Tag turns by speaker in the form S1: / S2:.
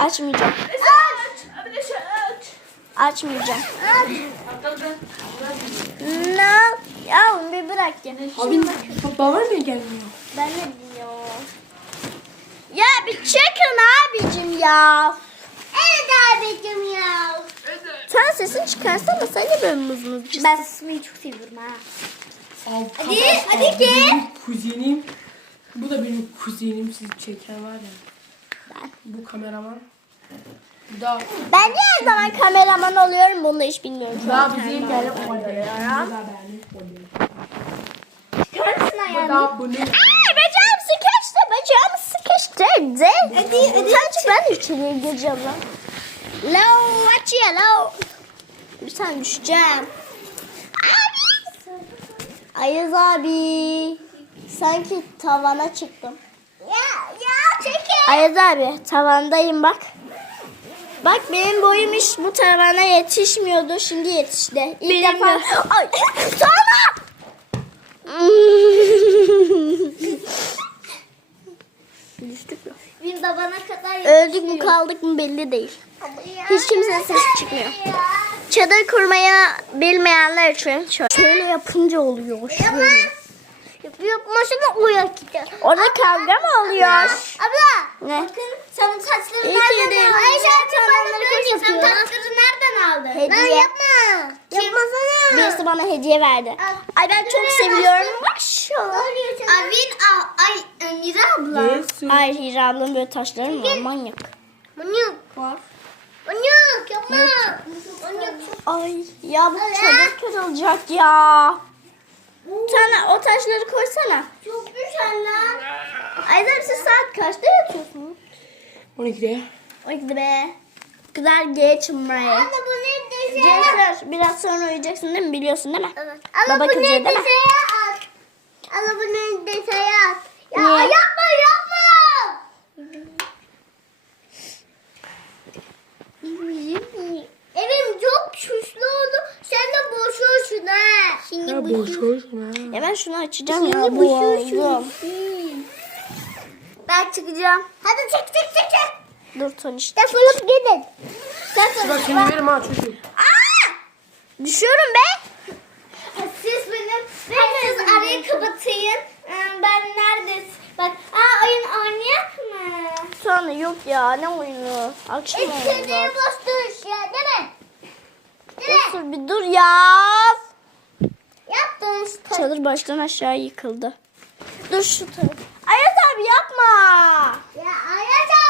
S1: Açmayacağım.
S2: Abi de aç.
S1: Açmayacağım. No. Ya bir bırak ya.
S2: Abi baba niye gelmiyor?
S1: Ben ne bilmiyorum. Ya bir çekin abicim ya. Evet abicim ya. Sen sesini çıkarsana, sen de böyle mızmızcısın. Ben sesimi çok seviyorum ha. Hadi gel.
S2: Benim kuzenim. Bu da benim kuzenim. Siz çeken var ya.
S1: Ben.
S2: Bu kameraman. Bu da
S1: Ben niye her zaman kameraman oluyorum, bunu da hiç bilmiyorum.
S2: bu da bizim gelip oluyor. Bu da benim oluyor.
S1: Çıkarsın
S2: Bu
S1: ayağını.
S2: da bunu.
S1: Ay bacağım sıkıştı, bacağım sıkıştı. Hadi. Sen çık, ben de içeriye gireceğim lan. Low, aç ya low. Bir saniye düşeceğim. Ayaz abi. Sanki tavana çıktım. Ya çekil. Ayaz abi tavandayım bak. Bak benim boyum hiç bu tavana yetişmiyordu. Şimdi yetişti. İlk defa. Ay, tavana. Düştük mü?
S3: Bir babana kadar
S1: Öldük mü kaldık mı belli değil. Hiç kimsenin sesi çıkmıyor. Çadır kurmaya bilmeyenler için şöyle yapınca oluyor. Şöyle.
S3: yapmasına uyak gidiyor.
S1: Orada kavga mı oluyor?
S3: Abla.
S1: Ne?
S3: Bakın senin saçları
S1: İyi
S3: nereden
S1: ki de-
S3: aldın? Ayşe
S1: Tamamları
S3: bana
S1: koş
S3: diyor ki sen
S1: yapıyor.
S3: saçları nereden aldın?
S1: Hediye.
S3: Lan yapma. Yapmasana.
S1: Birisi bana hediye verdi. Ay ben çok seviyorum. Maşallah.
S3: Avin ay Mira abla.
S2: Yesu.
S1: Ay Hira ablanın böyle taşları mı var? Manyak.
S3: Manyak var. Manyak yapma. Manyak.
S1: Ay ya bu çadır kırılacak ya. Sana o taşları koysana.
S3: Çok güzel lan.
S1: Aydan siz saat kaçta yatıyorsunuz?
S2: 12'de.
S1: O gidi be. Güzel geç buraya.
S3: Anne bu ne dese?
S1: Cesur biraz sonra uyuyacaksın değil mi? Biliyorsun değil mi?
S3: Evet.
S1: Baba
S3: Baba bu
S1: kızıyor
S3: ne
S1: değil mi?
S3: deseye at. Ana bu ne deseye at. Ya
S1: Niye?
S3: yapma yapma. Evim çok süslü oldu. Sen de boşuyorsun ha. Şimdi
S2: Ya boş olsun ha.
S1: Ya ben şunu açacağım ya. Bu oldu.
S3: Ben çıkacağım. Hadi çık çık çık çık.
S1: Dur Tonişt.
S3: Defolup gidin.
S2: Bak şimdi verim ha çocuğum.
S1: Düşüyorum be.
S3: Siz benim. Siz arayı kapatayım. Ben neredesin? Bak. Oyun oynayak mı?
S1: Sonra yok ya ne oyunu. Akşam oldu.
S3: İstediğin boş duruş ya değil mi? Değil mi?
S1: Dur bir dur ya.
S3: Yaptın işte.
S1: Çadır baştan aşağı yıkıldı. Dur şu taraf. Ayaz abi yapma.
S3: Ya Ayaz